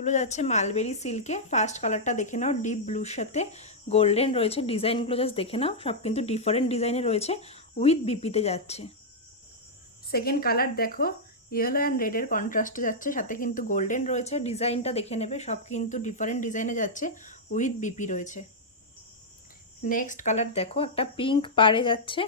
এগুলো যাচ্ছে mulberry সিল্কে। First কালারটা দেখে নাও, ডিপ ব্লুর সাথে গোল্ডেন রয়েছে। ডিজাইনগুলো জাস্ট দেখে নাও, সব কিন্তু ডিফারেন্ট ডিজাইনে রয়েছে, উইথ বিপিতে যাচ্ছে। সেকেন্ড কালার দেখো, ইয়েলো অ্যান্ড রেডের কন্ট্রাস্টে যাচ্ছে, সাথে কিন্তু গোল্ডেন রয়েছে। ডিজাইনটা দেখে নেবে, সব কিন্তু ডিফারেন্ট ডিজাইনে যাচ্ছে, উইথ বিপি রয়েছে। নেক্সট কালার দেখো, একটা পিঙ্ক পাড়ে যাচ্ছে,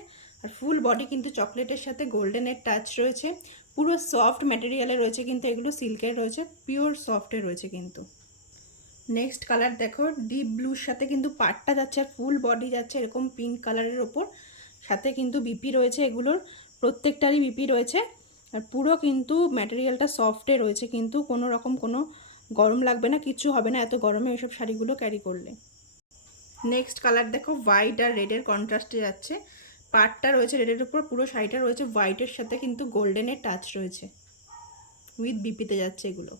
আর ফুল বডি কিন্তু চকলেটের সাথে গোল্ডেনের টাচ রয়েছে। পুরো সফট ম্যাটেরিয়ালে রয়েছে, কিন্তু এগুলো সিল্কের রয়েছে, পিওর সফটে রয়েছে কিন্তু। নেক্সট কালার দেখো, ডিপ ব্লুর সাথে কিন্তু পাড়টা যাচ্ছে, আর ফুল বডি যাচ্ছে এরকম পিঙ্ক কালারের ওপর, সাথে কিন্তু বিপি রয়েছে। এগুলোর প্রত্যেকটারই বিপি রয়েছে, আর পুরো কিন্তু ম্যাটেরিয়ালটা সফটে রয়েছে, কিন্তু কোনো রকম কোনো গরম লাগবে না, কিচ্ছু হবে না এত গরমে এইসব শাড়িগুলো ক্যারি করলে। নেক্সট কালার দেখো, হোয়াইট আর রেডের কন্ট্রাস্টে যাচ্ছে, পাড়টা রয়েছে রেডের উপর, পুরো শাড়িটা রয়েছে হোয়াইটের সাথে কিন্তু গোল্ডেনের টাচ রয়েছে, উইথ বিপিতে যাচ্ছে এগুলো।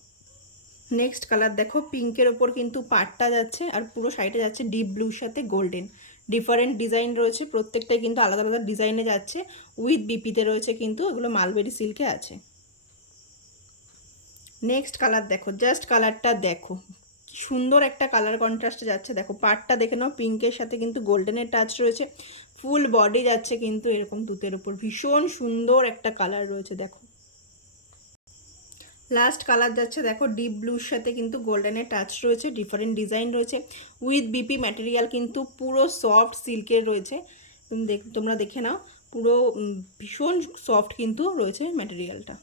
নেক্সট কালার দেখো, পিঙ্কের ওপর কিন্তু পাড়টা যাচ্ছে, আর পুরো শাড়িটা যাচ্ছে ডিপ ব্লুর সাথে গোল্ডেন। ডিফারেন্ট ডিজাইন রয়েছে, প্রত্যেকটাই কিন্তু আলাদা আলাদা ডিজাইনে যাচ্ছে, উইথ বিপিতে রয়েছে, কিন্তু এগুলো মালবেরি সিল্কে আছে। নেক্সট কালার দেখো, জাস্ট কালারটা দেখো, সুন্দর একটা কালার কন্ট্রাস্টে যাচ্ছে। দেখো পাড়টা দেখে নাও, পিঙ্কের সাথে কিন্তু গোল্ডেনের টাচ রয়েছে, ফুল বডি যাচ্ছে কিন্তু এরকম তুতের উপর, ভীষণ সুন্দর একটা কালার রয়েছে। দেখো লাস্ট কালার যাচ্ছে, দেখো ডিপ ব্লুর সাথে কিন্তু গোল্ডেনের টাচ রয়েছে, ডিফারেন্ট ডিজাইন রয়েছে, উইথ বিপি ম্যাটেরিয়াল কিন্তু পুরো সফট সিল্কের রয়েছে। তোমরা দেখে নাও, পুরো ভীষণ সফট কিন্তু রয়েছে ম্যাটেরিয়ালটা।